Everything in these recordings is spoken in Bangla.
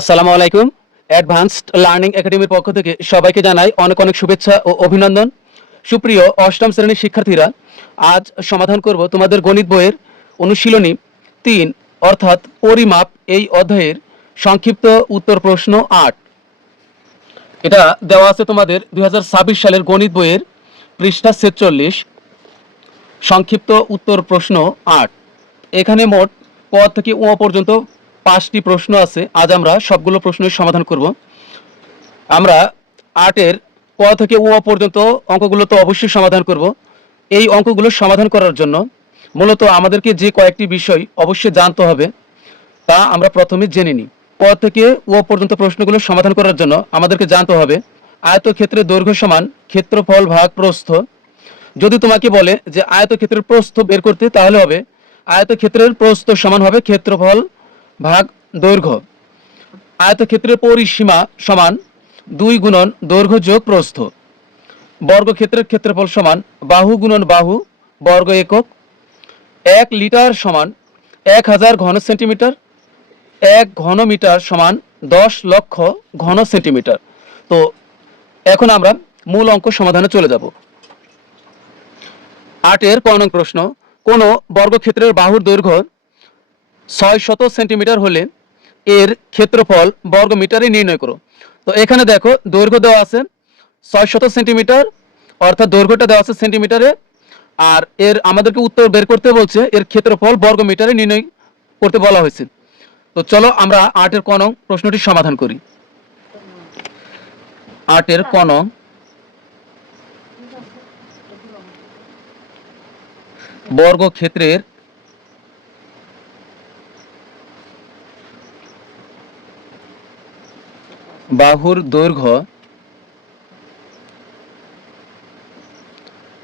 আসসালামু আলাইকুম। অ্যাডভান্সড লার্নিং একাডেমির পক্ষ থেকে সবাইকে জানাই অনেক অনেক শুভেচ্ছা ও অভিনন্দন। সুপ্রিয় অষ্টম শ্রেণীর শিক্ষার্থীরা, আজ সমাধান করব তোমাদের গণিত বইয়ের অনুশীলনী ৩ অর্থাৎ পরিমাপ এই অধ্যায়ের সংক্ষিপ্ত উত্তর প্রশ্ন ৮। এটা দেওয়া আছে তোমাদের ২০২৬ সালের গণিত বইয়ের পৃষ্ঠা ৪৬, সংক্ষিপ্ত উত্তর প্রশ্ন ৮। এখানে মোট ক থেকে ও পর্যন্ত 5টি প্রশ্ন আছে। আজ আমরা সবগুলো প্রশ্নের সমাধান করব। আমরা 8-এর ক থেকে ও পর্যন্ত অঙ্কগুলো তো অবশ্যই সমাধান করব। এই অঙ্কগুলো সমাধান করার জন্য মূলত আমাদেরকে যে কয়েকটি বিষয় অবশ্যই জানতে হবে তা আমরা প্রথমে জেনে নিই। ক থেকে ও পর্যন্ত প্রশ্নগুলো সমাধান করার জন্য আমাদেরকে জানতে হবে আয়তক্ষেত্রের দৈর্ঘ্য সমান ক্ষেত্রফল ভাগ প্রস্থ। যদি তোমাকে বলে যে আয়তক্ষেত্রের প্রস্থ বের করতে, তাহলে হবে আয়তক্ষেত্রের প্রস্থ সমান হবে ক্ষেত্রফল ভাগ দৈর্ঘ্য। আয়তক্ষেত্রের পরিসীমা সমান 2 গুণন দৈর্ঘ্য যোগ প্রস্থ। বর্গক্ষেত্রের ক্ষেত্রফল সমান বাহু গুণন বাহু বর্গ একক। 1 লিটার সমান 1000 ঘন সেন্টিমিটার। 1 ঘন মিটার সমান 10 লক্ষ ঘন সেন্টিমিটার। তো এখন আমরা মূল অঙ্ক সমাধানে চলে যাব। 8-এর ক নং প্রশ্ন, কোন বর্গক্ষেত্রের বাহুর দৈর্ঘ্য 600 সেন্টিমিটার হলে এর ক্ষেত্রফল বর্গ মিটারে নির্ণয় করো। তো এখানে দেখো দৈর্ঘ্য দেওয়া আছে 600 সেন্টিমিটার, অর্থাৎ দৈর্ঘ্যটা দেওয়া আছে সেন্টিমিটারে, আর এর আমাদেরকে উত্তর বের করতে বলছে এর ক্ষেত্রফল বর্গ মিটারে নির্ণয় করতে বলা হয়েছে। তো চলো আমরা 8-এর ক নং প্রশ্নটি সমাধান করি। 8-এর ক নং, বর্গক্ষেত্রের বাহুর দৈর্ঘ্য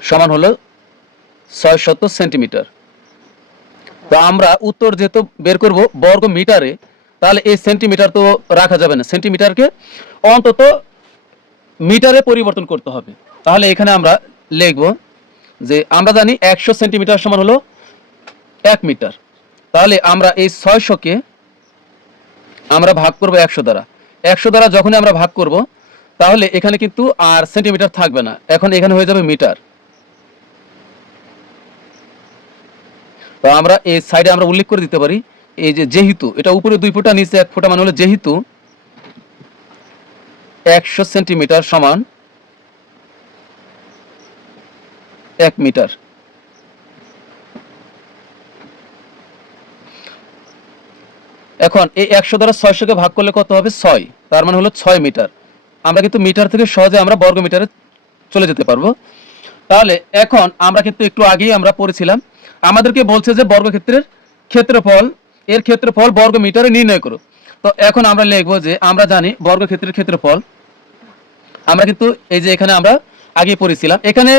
সমান হলো 600 সেন্টিমিটার। তো আমরা উত্তর যেহেতু বের করব বর্গ মিটারে, তাহলে এই সেন্টিমিটার তো রাখা যাবে না, সেন্টিমিটারকে অন্তত মিটারে পরিবর্তন করতে হবে। তাহলে এখানে আমরা লিখব যে আমরা জানি 100 সেন্টিমিটার সমান হলো 1 মিটার। তাহলে আমরা এই 600-কে আমরা ভাগ করব 100 দ্বারা। 100 দ্বারা যখনই আমরা ভাগ করব, তাহলে এখানে কিন্তু আর সেন্টিমিটার থাকবে না, এখন এখানে হয়ে যাবে মিটার। তো আমরা এই সাইডে আমরা উল্লেখ করে দিতে পারি এই যে যেহেতু এটা উপরে 2 ফুটা নিচে 1 ফুটা, মানে হলো যেহেতু 100 সেন্টিমিটার সমান 1 মিটার। এখন এই 100 দ্বারা 600-কে ভাগ করলে কত হবে? 6, তার মানে হলো 6 মিটার। আমরা কিন্তু মিটার থেকে সহজে আমরা বর্গ মিটারে চলে যেতে পারবো। তাহলে এখন আমরা কিন্তু একটু আগেই আমরা পড়েছিলাম, আমাদেরকে বলছে যে বর্গক্ষেত্রের ক্ষেত্রফল, এর ক্ষেত্রফল বর্গ মিটারে নির্ণয় করো। তো এখন আমরা লিখবো যে আমরা জানি বর্গক্ষেত্রের ক্ষেত্রফল, আমরা কিন্তু এই যে এখানে আমরা আগে পড়েছিলাম, এখানে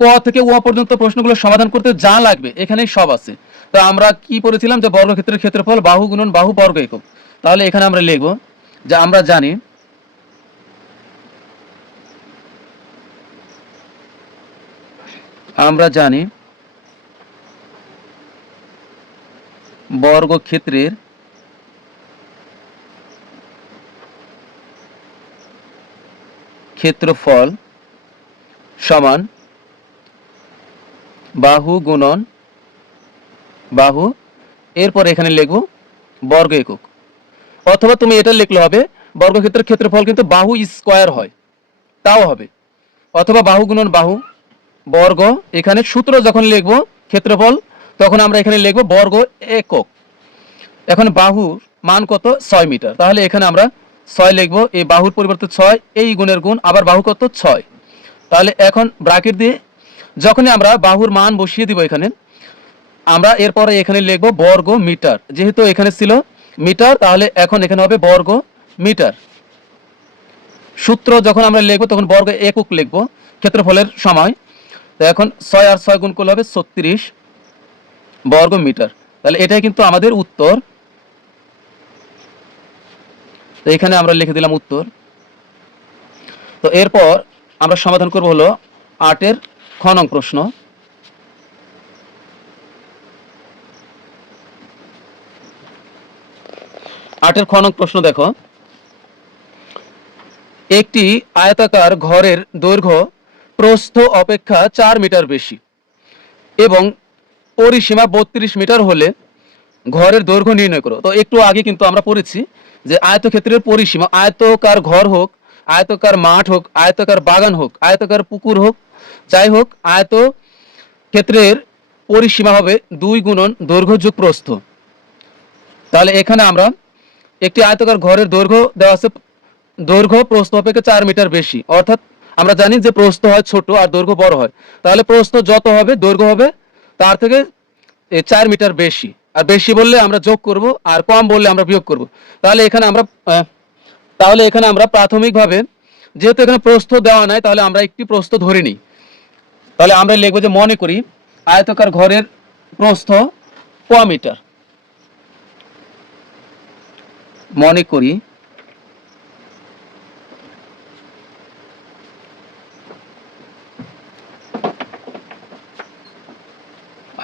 ক থেকে ও পর্যন্ত প্রশ্নগুলো সমাধান করতে যা লাগবে এখানেই সব আছে। তো আমরা কি পড়েছিলাম যে বর্গক্ষেত্রের ক্ষেত্রফল বাহু গুণন বাহু বর্গ একক। তাহলে এখানে আমরা লিখবো যে আমরা জানি বর্গক্ষেত্রের ক্ষেত্রফল সমান বাহু গুণন বাহু, এরপর এখানে লিখব বর্গ একক। অথবা তুমি এটা লিখলে হবে বর্গক্ষেত্রের ক্ষেত্রফল কিন্তু বাহু স্কয়ার হয়, তাও হবে। অথবা বাহু গুণন বাহু বর্গ, এখানে সূত্র যখন লিখব ক্ষেত্রফল তখন আমরা এখানে লিখব বর্গ একক। এখন বাহুর মান কত? 6 মিটার। তাহলে এখানে আমরা 6 লিখব, এই বাহুর পরিবর্তে 6, এই গুণের গুণ, আবার বাহু কত? 6। তাহলে এখন ব্র্যাকেট দিয়ে যখনই আমরা বাহুর মান বসিয়ে দিব এখানে, আমরা এরপরে এখানে লিখব বর্গ মিটার। যেহেতু এখানে ছিল মিটার, তাহলে এখন এখানে হবে বর্গ মিটার। সূত্র যখন আমরা লিখব তখন বর্গ একক লিখব ক্ষেত্রফলের সময়। তো এখন 6 আর 6 গুণ করলে হবে 36 বর্গ মিটার। তাহলে এটাই কিন্তু আমাদের উত্তর। তো এখানে আমরা লিখে দিলাম উত্তর। তো এরপর আমরা সমাধান করব হলো 8-এর খ নং প্রশ্ন। 8-এর খ নং প্রশ্ন দেখো, একটি আয়তাকার ঘরের দৈর্ঘ্য প্রস্থ অপেক্ষা 4 মিটার বেশি এবং পরিসীমা 32 মিটার হলে ঘরের দৈর্ঘ্য নির্ণয় করো। তো একটু আগে কিন্তু আমরা পড়েছি যে আয়তক্ষেত্রের পরিসীমা, আয়তকার ঘর হোক, আয়তকার মাঠ হোক, আয়তকার বাগান হোক, আয়তকার পুকুর হোক, যাই হোক, আয়ত ক্ষেত্রের পরিসীমা হবে 2 গুণন দৈর্ঘ্য যোগ প্রস্থ। তাহলে এখানে আমরা একটি আয়তকার ঘরের দৈর্ঘ্য দেওয়া আছে, দৈর্ঘ্য প্রস্থ অপেক্ষা 4 মিটার বেশি, অর্থাৎ আমরা জানি যে প্রস্থ হয় ছোট আর দৈর্ঘ্য বড় হয়। তাহলে প্রস্থ যত হবে দৈর্ঘ্য হবে তার থেকে 4 মিটার বেশি, আর বেশি বললে আমরা যোগ করব আর কম বললে আমরা বিয়োগ করব। তাহলে এখানে আমরা প্রাথমিকভাবে, যেহেতু এখানে প্রস্থ দেওয়া নাই, তাহলে আমরা একটি প্রস্থ ধরে নিই। তাহলে আমরা লিখব যে মনে করি আয়তকার ঘরের প্রস্থ ক মিটার। মনে করি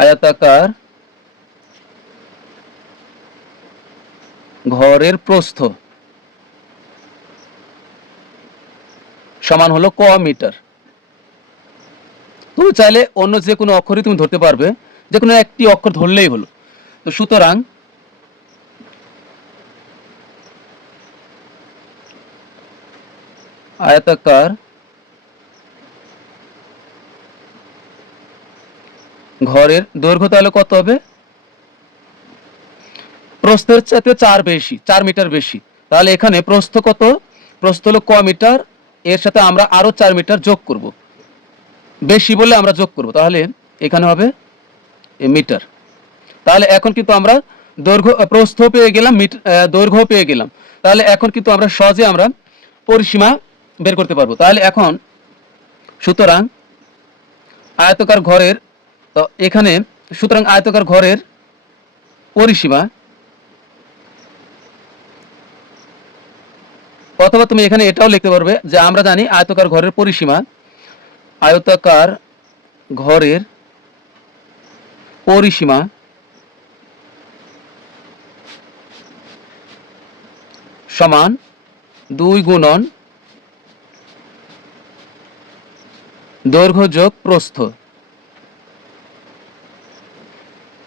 আয়তাকার ঘরের প্রস্থ সমান হলো ক মিটার। তুমি চাইলে অন্য যে কোনো অক্ষরই তুমি ধরতে পারবে, যে কোনো একটি অক্ষর ধরলেই হলো। তো সুতরাং আয়তাকার ঘরের দৈর্ঘ্য তাহলে কত হবে? প্রস্থের চাইতে 4 বেশি, 4 মিটার বেশি। তাহলে এখানে প্রস্থ কত? প্রস্থ হলো ক মিটার, এর সাথে আমরা আরো 4 মিটার যোগ করব, বেশি বলে আমরা যোগ করব, তাহলে এখানে হবে মিটার। তাহলে এখন কিন্তু আমরা দৈর্ঘ্য প্রস্থ পেয়ে গেলাম, দৈর্ঘ্য পেয়ে গেলাম। তাহলে এখন কিন্তু আমরা সহজে আমরা পরিসীমা বের করতে পারবো। তাহলে এখন সুতরাং আয়তকার ঘরের, তো এখানে সুতরাং আয়তকার ঘরের পরিসীমা, অথবা তুমি এখানে এটাও লিখতে পারবে যে আমরা জানি আয়তকার ঘরের পরিসীমা, আয়তাকার ঘরের পরিসীমা সমান 2 গুণন দৈর্ঘ্য যোগ প্রস্থ।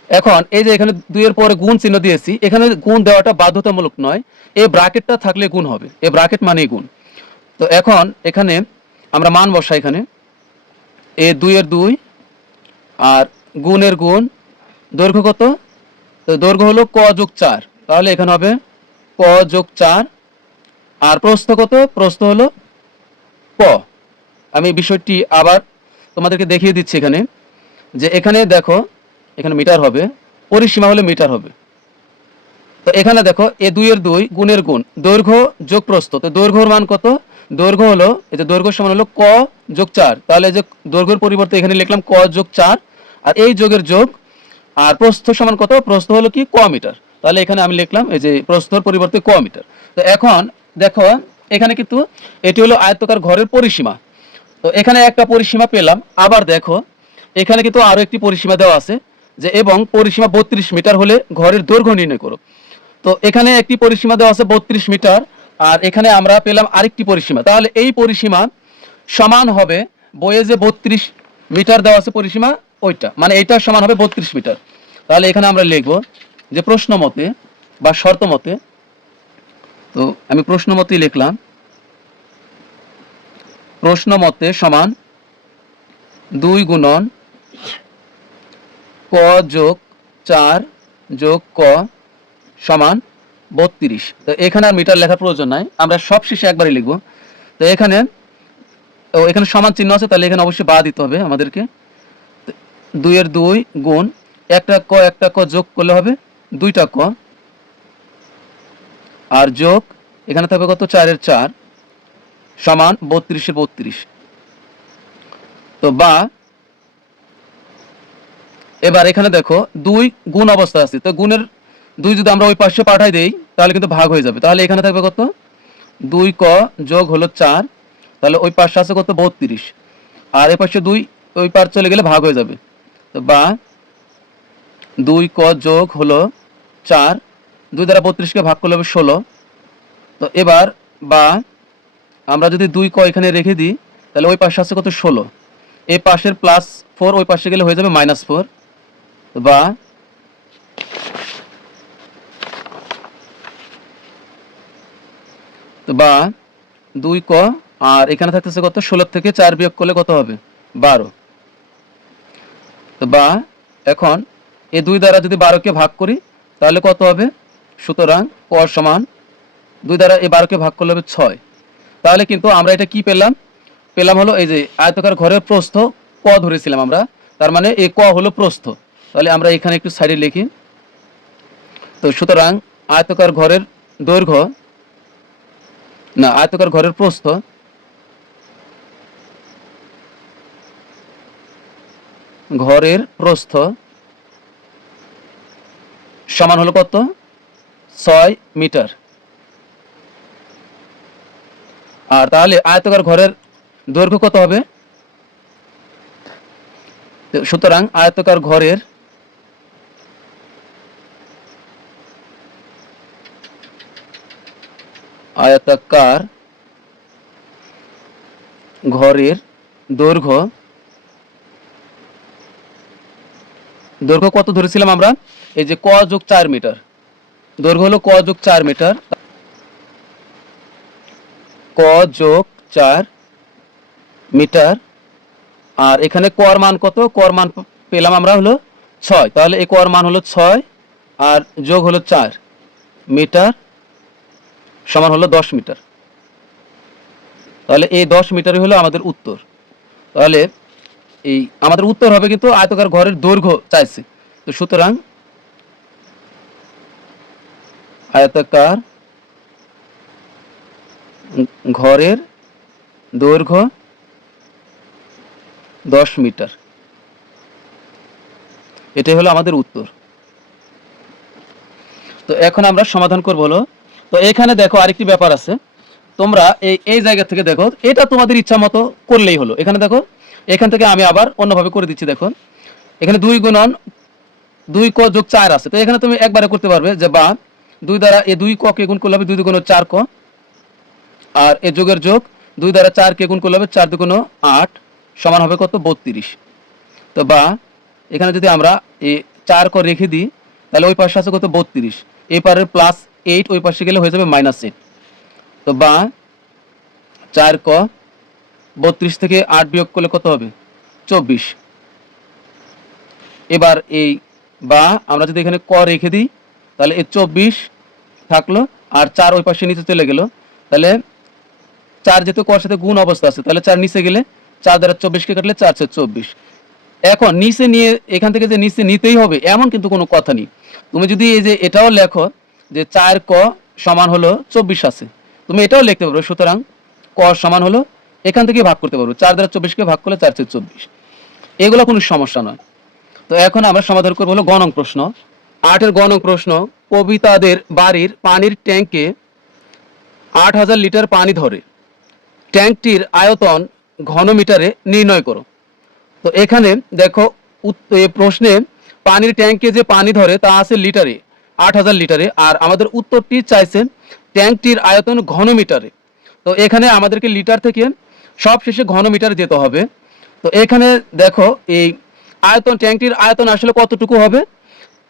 এখন এই যে এখানে 2 এর পরে গুণ চিহ্ন দিয়েছি, এখানে গুণ দেওয়াটা বাধ্যতামূলক নয়, এই ব্র্যাকেটটা থাকলে গুণ হবে, এই ব্র্যাকেট মানেই গুণ। তো এখন এখানে আমরা মান বসাই, এখানে এ 2 এর 2 আর গুণের গুণ, দৈর্ঘ্য কত? তো দৈর্ঘ্য হলো ক যোগ 4, তাহলে এখানে হবে ক যোগ 4, আর প্রস্থ কত? প্রস্থ হলো ক। আমি বিষয়টি আবার তোমাদেরকে দেখিয়ে দিচ্ছি এখানে, যে এখানে দেখো এখানে মিটার হবে, পরিসীমা হলে মিটার হবে। তো এখানে দেখো এ 2 এর 2 গুণের গুণ, দৈর্ঘ্য যোগ প্রস্থ, তো দৈর্ঘ্যর মান কত? দৈর্ঘ্য হলো, এই যে দৈর্ঘ্য সমান হলো ক যোগ 4, তাহলে এই যে দৈর্ঘ্যের পরিবর্তে এখানে লিখলাম ক যোগ 4, আর এই যোগের যোগ, আর প্রস্থ সমান কত? প্রস্থ হলো কি? ক মিটার। তাহলে এখানে আমি লিখলাম এই যে প্রস্থর পরিবর্তে ক মিটার। তো এখন দেখো এখানে কিন্তু এটি হলো আয়তাকার ঘরের পরিসীমা। তো এখানে একটা পরিসীমা পেলাম, আবার দেখো এখানে কিন্তু আরো একটি পরিসীমা দেওয়া আছে, যে এবং পরিসীমা 32 মিটার হলে ঘরের দৈর্ঘ্য নির্ণয় করো। তো এখানে একটি পরিসীমা দেওয়া আছে 32 মিটার, আর এখানে আমরা পেলাম আরেকটি পরিসীমা। তাহলে এই পরিসীমা সমান হবে বইয়ে যে 32 মিটার দেওয়া আছে পরিসীমা, ওইটা মানে এইটা সমান হবে 32 মিটার। তাহলে এখানে আমরা লিখব যে প্রশ্ন মতে বা শর্ত মতে, তো আমি প্রশ্ন মতেই লিখলাম, প্রশ্ন মতে সমান 2 গুণন ক যোগ 4 যোগ ক সমান 32। তো এখানে আর মিটার লেখার প্রয়োজন নাই, আমরা সব শেষে একবারই লিখব। তো এখানে সমান চিহ্ন আছে, তাহলে এখানে অবশ্যই বা দিতে হবে আমাদেরকে। 2 এর 2 গুণ একটা ক যোগ করলে হবে 2টা ক, আর যোগ এখানে থাকবে কত? 4 এর 4 সমান 32 এর 32। তো বা এবার এখানে দেখো 2 গুণ অবস্থা আছে, তো গুণের 2 যদি আমরা ওই পাশে পাঠাই দেই তাহলে কিন্তু ভাগ হয়ে যাবে। তাহলে এখানে থাকবে কত? 2 ক যোগ হলো 4, তাহলে ওই পাশে আছে কত? 32, আর এই পাশে 2 ওই পার চলে গেলে ভাগ হয়ে যাবে। তো বা 2 ক যোগ হলো 4 2 দ্বারা 32কে ভাগ করলে হবে 16। তো এবার বা আমরা যদি 2 ক এখানে রেখে দিই তাহলে ওই পাশে আছে কত 16, এই পাশের +4 ওই পাশে গেলে হয়ে যাবে -4। বা বা 2 ক আর এখানে থাকতেছে কত 16 থেকে 4 বিয়োগ করলে কত হবে 12। তো বা এখন এই 2 দ্বারা যদি 12কে ভাগ করি তাহলে কত হবে, সুতরাং ক সমান 2 দ্বারা এই 12কে ভাগ করলে হবে 6। তাহলে কিন্তু আমরা এটা কি পেলাম হলো এই যে আয়তাকার ঘরের প্রস্থ ক ধরেছিলাম আমরা, তার মানে এই ক হলো প্রস্থ। তাহলে আমরা এখানে একটু সাইডে লিখি। তো সুতরাং আয়তাকার ঘরের দৈর্ঘ্য না আয়তাকার ঘরের প্রস্থ সমান হলো কত 6 মিটার। আর তাহলে আয়তাকার ঘরের দৈর্ঘ্য কত হবে, সুতরাং আয়তাকার ঘরের দৈর্ঘ্য কত ধরেছিলাম আমরা, এই যে ক যোগ 4 মিটার, দৈর্ঘ্য হলো ক যোগ 4 মিটার, ক যোগ 4 মিটার। আর এখানে কর মান কত, কর মান পেলাম আমরা হলো 6, তাহলে এই কর মান হলো 6 আর যোগ হলো 4 মিটার সমান হলো 10 মিটার। তাহলে এই 10 মিটারই হলো আমাদের উত্তর। তাহলে এই আমাদের উত্তর হবে, কিন্তু আয়তাকার ঘরের দৈর্ঘ্য চাইছে, তো সুতরাং আয়তাকার ঘরের দৈর্ঘ্য 10 মিটার, এটাই হলো আমাদের উত্তর। তো এখন আমরা সমাধান করব হলো, তো এখানে দেখো আরেকটি ব্যাপার আছে, তোমরা এই জায়গা থেকে দেখো, এটা তোমাদের ইচ্ছা মতো করলেই হলো। এখানে দেখো, এখান থেকে আমি আবার অন্যভাবে করে দিচ্ছি। দেখো এখানে 2 গুণন 2 ক যোগ 4 আছে, তো এখানে তুমি একবারে করতে পারবে যে বা 2 দ্বারা এই 2 ক কে গুণ করলে হবে 2 দুগুণ 4 ক, আর এই যোগের যোগ 2 দ্বারা 4 কে গুণ করলে হবে 4 দুগুণ 8 সমান হবে কত 32। তো বা এখানে যদি আমরা এই 4 ক রেখে দিই তাহলে ওই পাশে আছে কত 32, এই পারের +8 ওই পাশে গেলে হয়ে যাবে -8। তো বা 4 ক 32 থেকে 8 বিয়োগ করলে কত হবে 24। এবার এই বা আমরা যদি এখানে ক রেখে দিই তাহলে এই 24 থাকলো, আর 4 ওই পাশে নিচে চলে গেল, তাহলে 4 যেহেতু কর সাথে গুণ অবস্থা আছে, তাহলে 4 নিচে গেলে 4 দ্বারা 24কে কাটলে 4 × 24। এখন নিচে নিয়ে এখান থেকে যে নিচে নিতেই হবে এমন কিন্তু কোনো কথা নেই। তুমি যদি এই যে এটাও লেখো যে 4 ক সমান হলো 24 আছে, তুমি এটাও লিখতে পারবে। সুতরাং ক সমান হলো এখান থেকে ভাগ করতে পারবো, 4 দ্বারা 24কে ভাগ করলে 4 × 24, এগুলো কোনো সমস্যা নয়। তো এখন আমরা সমাধান করবো হলো গ নং প্রশ্ন। 8-এর গ নং প্রশ্ন, কবিতাদের বাড়ির পানির ট্যাঙ্কে 8000 লিটার পানি ধরে, ট্যাঙ্কটির আয়তন ঘনমিটারে নির্ণয় করো। তো এখানে দেখো প্রশ্নে পানির ট্যাঙ্কে যে পানি ধরে তা আছে লিটারে, 8000 লিটারে, আর আমাদের উত্তরটি চাইছেন ট্যাঙ্কটির আয়তন ঘনমিটারে। তো এখানে আমাদেরকে লিটার থেকে সব শেষে ঘনমিটারে যেতে হবে। তো এখানে দেখো এই আয়তন, ট্যাঙ্কটির আয়তন আসলে কতটুকু হবে,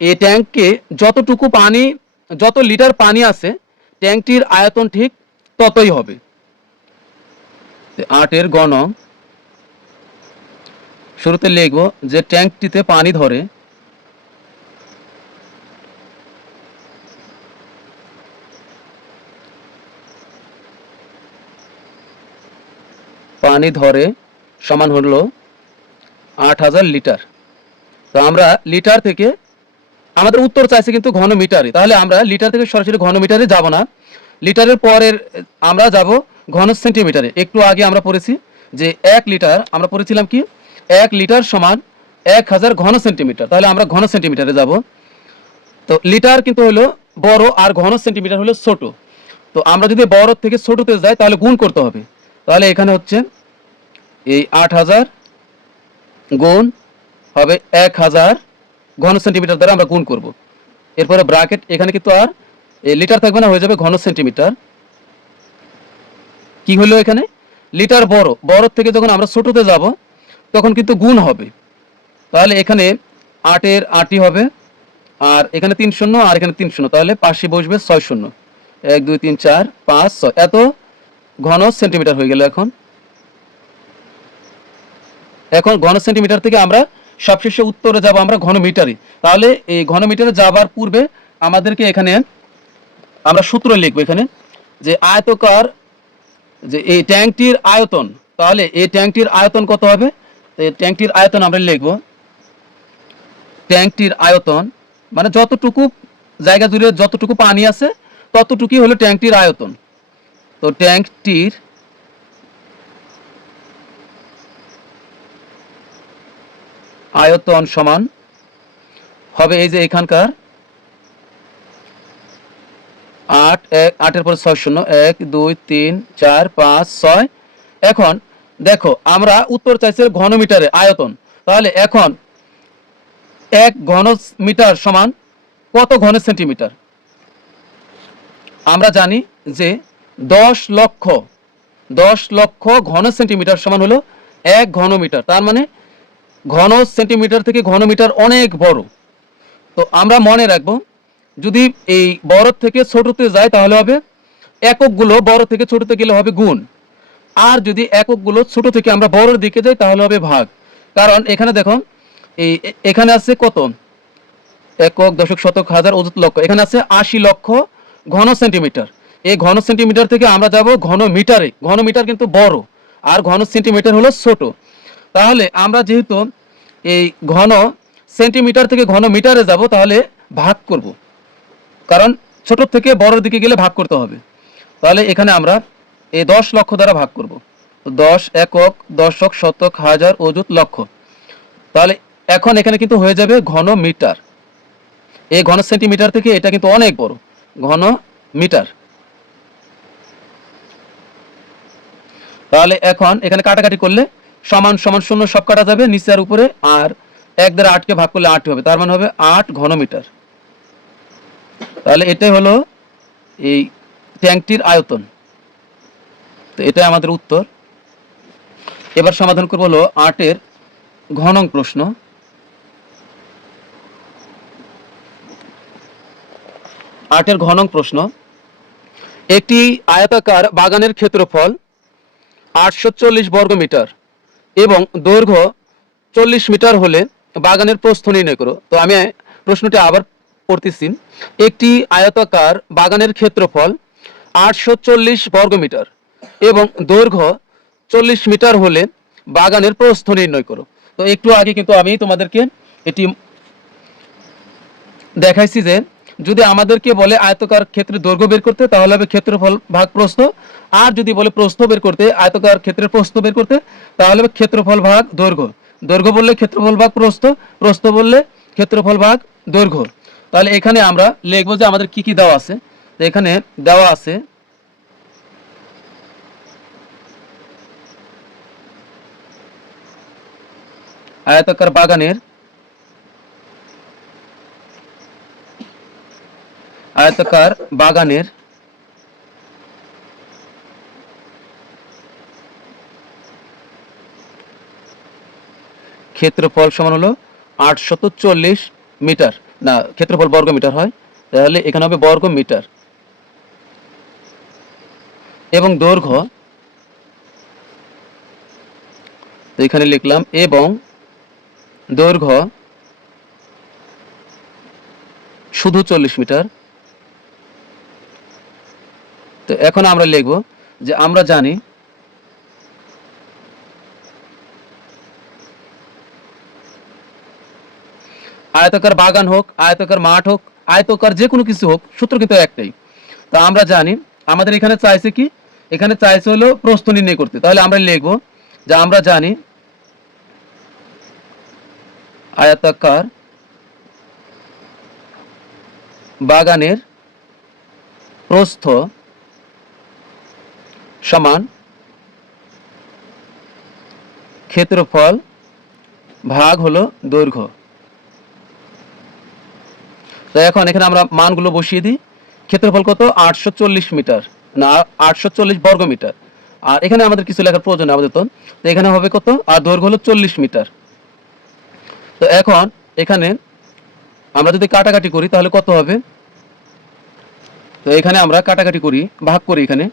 এই ট্যাঙ্কে যতটুকু পানি, যত লিটার পানি আছে ট্যাঙ্কটির আয়তন ঠিক ততই হবে। 8-এর গ নং, শুরুতে লিখব যে ট্যাঙ্কটিতে পানি ধরে সমান হলো 8000 লিটার। তো আমরা লিটার থেকে, আমাদের উত্তর চাইছে কিন্তু ঘন মিটারে, তাহলে আমরা লিটার থেকে সরাসরি ঘন মিটারে যাব না, লিটারের পরের আমরা যাব ঘন সেন্টিমিটারে। একটু আগে আমরা পড়েছি যে 1 লিটার, আমরা পড়েছিলাম কি 1 লিটার সমান 1000 ঘন সেন্টিমিটার, তাহলে আমরা ঘন সেন্টিমিটারে যাব। তো লিটার কিন্তু হলো বড় আর ঘন সেন্টিমিটার হলো ছোট। তো আমরা যদি বড় থেকে ছোটতে যাই তাহলে গুণ করতে হবে। তাহলে এখানে হচ্ছে এই 8000 গুণ হবে 1000 ঘন সেন্টিমিটার দ্বারা আমরা গুণ করব। এরপরে ব্র্যাকেট, এখানে কিন্তু আর এই লিটার থাকবে না, হয়ে যাবে ঘন সেন্টিমিটার। কি হলো এখানে, লিটার বড়, বড় থেকে যখন আমরা ছোটতে যাব তখন কিন্তু গুণ হবে। তাহলে এখানে 8-এর 8ই হবে, আর এখানে 3 শূন্য, আর এখানে 3 শূন্য, তাহলে পাশে বসবে 6 শূন্য। 1 2 3 4 5 6, এত ঘন সেন্টিমিটার হয়ে গেল। এখন এখন ঘন সেন্টিমিটার থেকে আমরা সবশেষে উত্তরে যাব আমরা ঘন মিটারে। তাহলে এই ঘন মিটারে যাবার পূর্বে আমাদেরকে এখানে আমরা সূত্র লিখবো এখানে, যে আয়তকার, যে এই ট্যাঙ্কটির আয়তন, তাহলে এই ট্যাঙ্কটির আয়তন কত হবে, এই ট্যাঙ্কটির আয়তন আমরা লিখবো, ট্যাঙ্কটির আয়তন মানে যতটুকু জায়গা জুড়ে যতটুকু পানি আছে ততটুকুই হলো ট্যাঙ্কটির আয়তন। তো ট্যাঙ্কটির আয়তন সমান হবে এই যে এখানকার 8, 8-এর পরে 6 শূন্য, 1 2 3 4 5 6। এখন দেখো আমরা উত্তর চাইছে ঘন মিটারে আয়তন, তাহলে এখন 1 ঘন মিটার সমান কত ঘন সেন্টিমিটার। আমরা জানি যে 10 লক্ষ ঘন সেন্টিমিটার সমান হলো 1 ঘন মিটার। তার মানে ঘন সেন্টিমিটার থেকে ঘন মিটার অনেক বড়। তো আমরা মনে রাখবো, যদি এই বড় থেকে ছোটতে যায় তাহলে হবে এককগুলো বড় থেকে ছোটতে গেলে হবে গুণ, আর যদি এককগুলো ছোট থেকে আমরা বড়র দিকে যাই তাহলে হবে ভাগ। কারণ এখানে দেখো এই এখানে আছে কত, একক দশক শতক হাজার অযুত লক্ষ, এখানে আছে 80 লক্ষ ঘন সেন্টিমিটার। এই ঘন সেন্টিমিটার থেকে আমরা যাব ঘন মিটারে, ঘন মিটার কিন্তু বড় আর ঘন সেন্টিমিটার হলো ছোট। তাহলে আমরা যেহেতু এই ঘন সেন্টিমিটার থেকে ঘন মিটারে যাব তাহলে ভাগ করব, কারণ ছোট থেকে বড়র দিকে গেলে ভাগ করতে হবে। তাহলে এখানে আমরা এই 10 লক্ষ দ্বারা ভাগ করব, 10 একক দশক শতক হাজার অযুত লক্ষ। তাহলে এখন এখানে কিন্তু হয়ে যাবে ঘন মিটার। এই ঘন সেন্টিমিটার থেকে এটা কিন্তু অনেক বড়, ঘন মিটার। তাহলে এখন এখানে কাটাকাটি করলে সমান সমান শূন্য সব কাটা যাবে নিচে আর উপরে, আর 1 দ্বারা 8কে ভাগ করলে 8 হবে, তার মানে হবে 8 ঘন মিটার। তাহলে এটাই হলো এই ট্যাঙ্কটির আয়তন। তো এটাই আমাদের উত্তর। এবার সমাধান করব হলো 8-এর ঘনং প্রশ্ন। 8-এর ঘনং প্রশ্ন, একটি আয়তাকার বাগানের ক্ষেত্রফল 840 বর্গ মিটার এবং দৈর্ঘ্য 40 মিটার হলে বাগানের প্রস্থ নির্ণয় করো। তো আমি প্রশ্নটি আবার পড়তেছি, একটি আয়তাকার বাগানের ক্ষেত্রফল 840 বর্গ মিটার এবং দৈর্ঘ্য 40 মিটার হলে বাগানের প্রস্থ নির্ণয় করো। তো একটু আগে কিন্তু আমি তোমাদেরকে এটি দেখাইছি যে যদি আমাদেরকে বলে আয়তাকার ক্ষেত্রের দৈর্ঘ্য বের করতে তাহলে হবে ক্ষেত্রফল ভাগ প্রস্থ, আর যদি বলে প্রস্থ বের করতে, আয়তাকার ক্ষেত্রের প্রস্থ বের করতে তাহলে হবে ক্ষেত্রফল ভাগ দৈর্ঘ্য। দৈর্ঘ্য বললে ক্ষেত্রফল ভাগ প্রস্থ, প্রস্থ বললে ক্ষেত্রফল ভাগ দৈর্ঘ্য। তাহলে এখানে আমরা লিখবো যে আমাদের কি কি দেওয়া আছে। তো এখানে দেওয়া আছে আয়তাকার বাগানের ক্ষেত্রফল সমান হলো 840 মিটার, না ক্ষেত্রফল বর্গ মিটার হয়, তাহলে এখানে হবে বর্গ মিটার। এবং দৈর্ঘ্য, তো এখানে লিখলাম এবং দৈর্ঘ্য শুধু 40 মিটার। তো এখন আমরা লিখব যে আমরা জানি আয়তাকার বাগান হোক, আয়তাকার মাঠ হোক, আয়তাকার যে কোনো কিছু হোক, সূত্র কিন্তু একটাই। তা আমরা জানি আমাদের এখানে চাইছে কি, এখানে চাইছে হলো প্রস্থ নির্ণয় করতে। তাহলে আমরা লিখব যে আমরা জানি আয়তাকার বাগানের প্রস্থ সমান ক্ষেত্রফল ভাগ হলো দৈর্ঘ্য। তো এখন এখানে আমরা মানগুলো বসিয়ে দিই। ক্ষেত্রফল কত 840 মিটার, না 840 বর্গ মিটার। আর এখানে আমাদের কিছু লেখার প্রয়োজন আপাতত, তো এখানে হবে কত, আর দৈর্ঘ্য হলো 40 মিটার। তো এখন এখানে আমরা যদি কাটাকাটি করি তাহলে কত হবে, তো এখানে আমরা কাটাকাটি করি, ভাগ করি, এখানে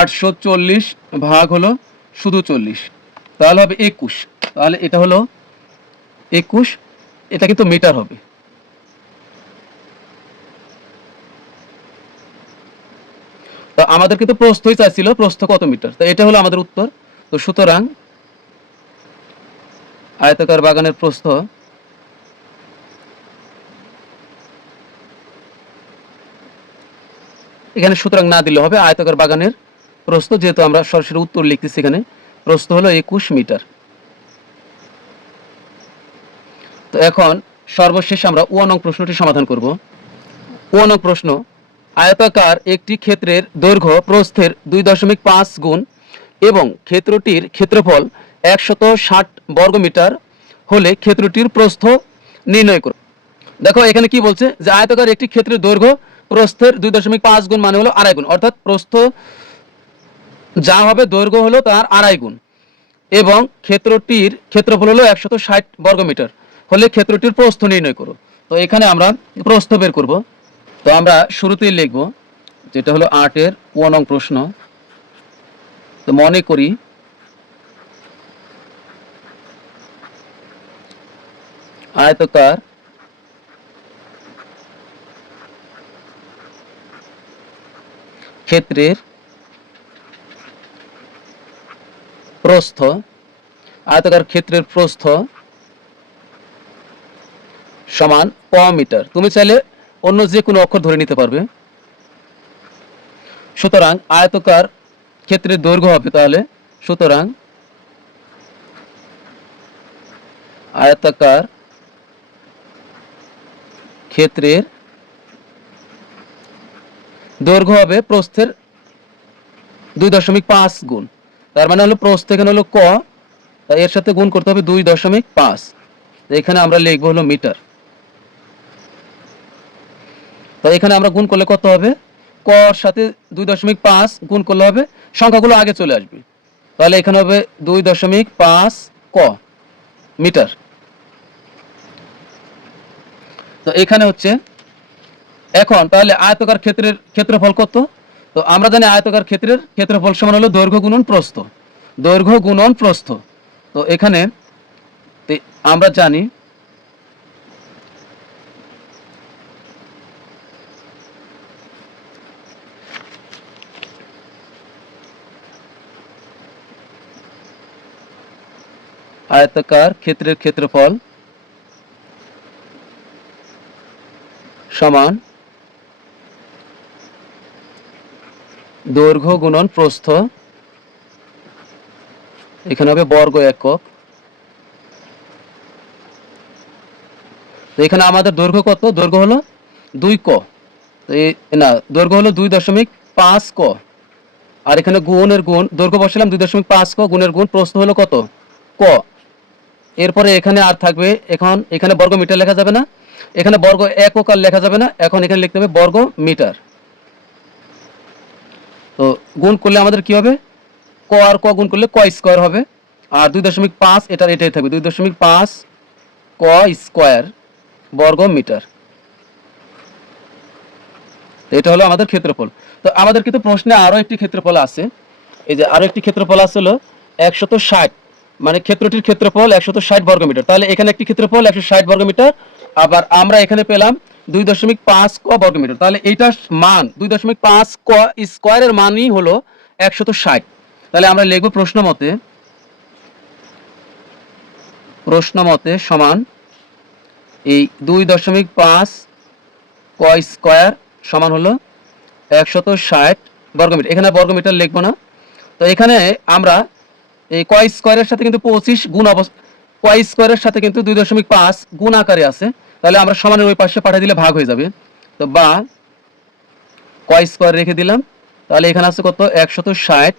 840 ভাগ হলো শুধু 40, তাহলে হবে 21। তাহলে এটা হলো 21, এটা কিন্তু মিটার হবে। তো আমাদের কিন্তু প্রস্থই চাইছিল, প্রস্থ কত মিটার, তো এটা হলো আমাদের উত্তর। তো সুতরাং আয়তাকার বাগানের প্রস্থ এখানে সুতরাং না দিলে হবে, আয়তাকার বাগানের প্রস্থ, যেহেতু আমরা সরাসরি উত্তর লিখতেছি, এখানে প্রস্থ হলো 21 মিটার। তো এখন সর্বশেষ আমরা 1 নং প্রশ্নটি সমাধান করব। 1 নং প্রশ্ন, আয়তাকার একটি ক্ষেত্রের দৈর্ঘ্য প্রস্থের 2.5 গুণ এবং ক্ষেত্রটির ক্ষেত্রফল 160 বর্গমিটার হলে ক্ষেত্রটির প্রস্থ নির্ণয় করো। দেখো এখানে কি বলছে, যে আয়তাকার একটি ক্ষেত্রের দৈর্ঘ্য প্রস্থের 2.5 গুণ মানে হলো 2.5 গুণ, অর্থাৎ প্রস্থ যা হবে দৈর্ঘ্য হলো তার 2.5 গুণ, এবং ক্ষেত্রটির ক্ষেত্রফল হলো 160 বর্গমিটার হলে ক্ষেত্রটির প্রস্থ নির্ণয় করো। তো এখানে আমরা প্রস্থ বের করব। তো আমরা শুরুতেই লিখব, যেটা হলো 8 এর 1 নং প্রশ্ন। তো মনে করি আয়তাকার ক্ষেত্রের প্রস্থ, আয়তাকার ক্ষেত্রের প্রস্থ সমান প মিটার। তুমি চাইলে অন্য যে কোনো অক্ষর ধরে নিতে পারবে। সুতরাং আয়তাকার ক্ষেত্রের দৈর্ঘ্য হবে, তাহলে সুতরাং আয়তাকার ক্ষেত্রের দৈর্ঘ্য হবে প্রস্থের 2.5 গুণ, তার মানে হলো প্রস্থ এখানে হলো ক, এর সাথে গুণ করতে হবে 2.5, এখানে আমরা লিখবো হলো মিটার। তো এখানে আমরা গুণ করলে কত হবে, ক এর সাথে 2.5 গুণ করলে হবে, সংখ্যাগুলো আগে চলে আসবে, তাহলে এখানে হবে 2.5 ক মিটার। তো এখানে হচ্ছে এখন তাহলে আয়তাকার ক্ষেত্রের ক্ষেত্রফল কত, তো আমরা জানি আয়তাকার ক্ষেত্রের ক্ষেত্রফল সমান হলো দৈর্ঘ্য গুণন প্রস্থ, দৈর্ঘ্য গুণন প্রস্থ। তো এখানে আমরা জানি আয়তাকার ক্ষেত্রের ক্ষেত্রফল সমান দৈর্ঘ্য গুণন প্রস্থ, এখানে হবে বর্গ একক। তো এখানে আমাদের দৈর্ঘ্য কত, দৈর্ঘ্য হলো 2 ক, না দৈর্ঘ্য হলো 2.5 ক, আর এখানে গুণের গুণ, দৈর্ঘ্য বসালাম 2.5 ক, গুণের গুণ, প্রস্থ হলো কত ক। এরপরে এখানে আর থাকবে, এখন এখানে বর্গ মিটার লেখা যাবে না, এখানে বর্গ একক আর লেখা যাবে না, এখন এখানে লিখতে হবে বর্গ মিটার। তো গুণ করলে আমাদের কি হবে, ক আর ক গুণ করলে ক স্কয়ার হবে, আর 2.5 এটাই থাকবে, 2.5 ক স্কয়ার বর্গ মিটার। এটা হলো আমাদের ক্ষেত্রফল। তো আমাদের কিন্তু প্রশ্নে আরো একটি ক্ষেত্রফল আছে, এই যে আরো একটি ক্ষেত্রফল আছে হলো 160, মানে ক্ষেত্রটির ক্ষেত্রফল 160 বর্গমিটার, তাহলে এখানে একটি ক্ষেত্রফল 160 বর্গমিটার, আবার আমরা এখানে পেলাম 2.5 ক বর্গমিটার, তাহলে এইটার মান 2.5 ক স্কয়ারের মানই হলো 160। তাহলে আমরা লিখব প্রশ্ন মতে সমান এই 2.5 ক স্কয়ার সমান হলো 160 বর্গমিটার, এখানে বর্গমিটার লিখবো না। তো এখানে আমরা এই ক স্কয়ারের সাথে কিন্তু 25 গুণ ক স্কয়ারের সাথে কিন্তু 2.5 গুণ আকারে আছে, তাহলে আমরা সমানের ওই পাশে পাঠিয়ে দিলে ভাগ হয়ে যাবে। তো বা ক স্কয়ার রেখে দিলাম, তাহলে এখানে আছে কত 160,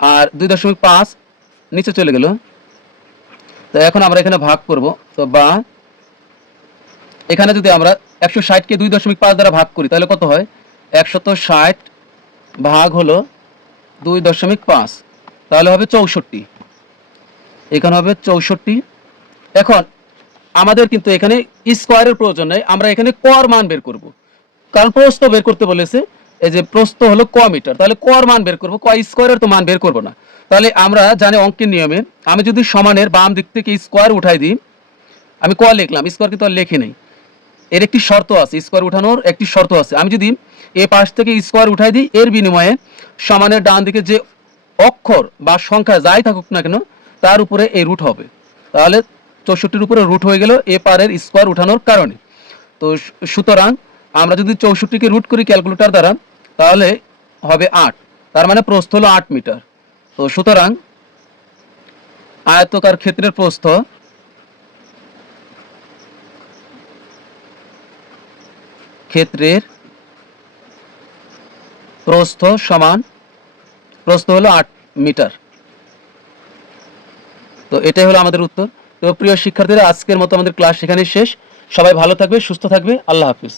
আর 2.5 নিচে চলে গেল। তো এখন আমরা এখানে ভাগ করব, তো বা এখানে যদি আমরা 160কে 2.5 দ্বারা ভাগ করি তাহলে কত হয়? 160 ভাগ হলো 2.5, তাহলে হবে 64। এখানে হবে 64। এখন আমাদের কিন্তু এখানে স্কোয়ারের প্রয়োজন নেই, আমরা এখানে কর মান বের করব, কারণ প্রস্থ বের করতে বলেছে। এই যে প্রস্থ হলো ক মিটার, তাহলে কর মান বের করব, ক স্কোয়ারের তো মান বের করব না। তাহলে আমরা জানি অঙ্কের নিয়মে আমি যদি সমানের বাম দিক থেকে স্কোয়ার উঠাই দিই, আমি ক লিখলাম, স্কোয়ার কিন্তু আর লেখি নেই, এর একটি শর্ত আছে, স্কোয়ার উঠানোর একটি শর্ত আছে। আমি যদি এ পাশ থেকে স্কোয়ার উঠাই দিই, এর বিনিময়ে সমানের ডান দিকে যে অক্ষর বা সংখ্যা যাই থাকুক না কেন তার উপরে এই রুট হবে, তাহলে 64-র উপরে রুট হয়ে গেল এ পারের স্কোয়ার উঠানোর কারণে। তো সুতরাং আমরা যদি 64কে রুট করি ক্যালকুলেটর দ্বারা তাহলে হবে 8, তার মানে প্রস্থ হলো 8 মিটার। তো সুতরাং আয়তকার ক্ষেত্রের প্রস্থ সমান প্রস্থ হলো 8 মিটার। তো এটাই হলো আমাদের উত্তর। তো প্রিয় শিক্ষার্থীরা, আজকের মতো আমাদের ক্লাস এখানেই শেষ। সবাই ভালো থাকবে, সুস্থ থাকবে, আল্লাহ হাফিজ।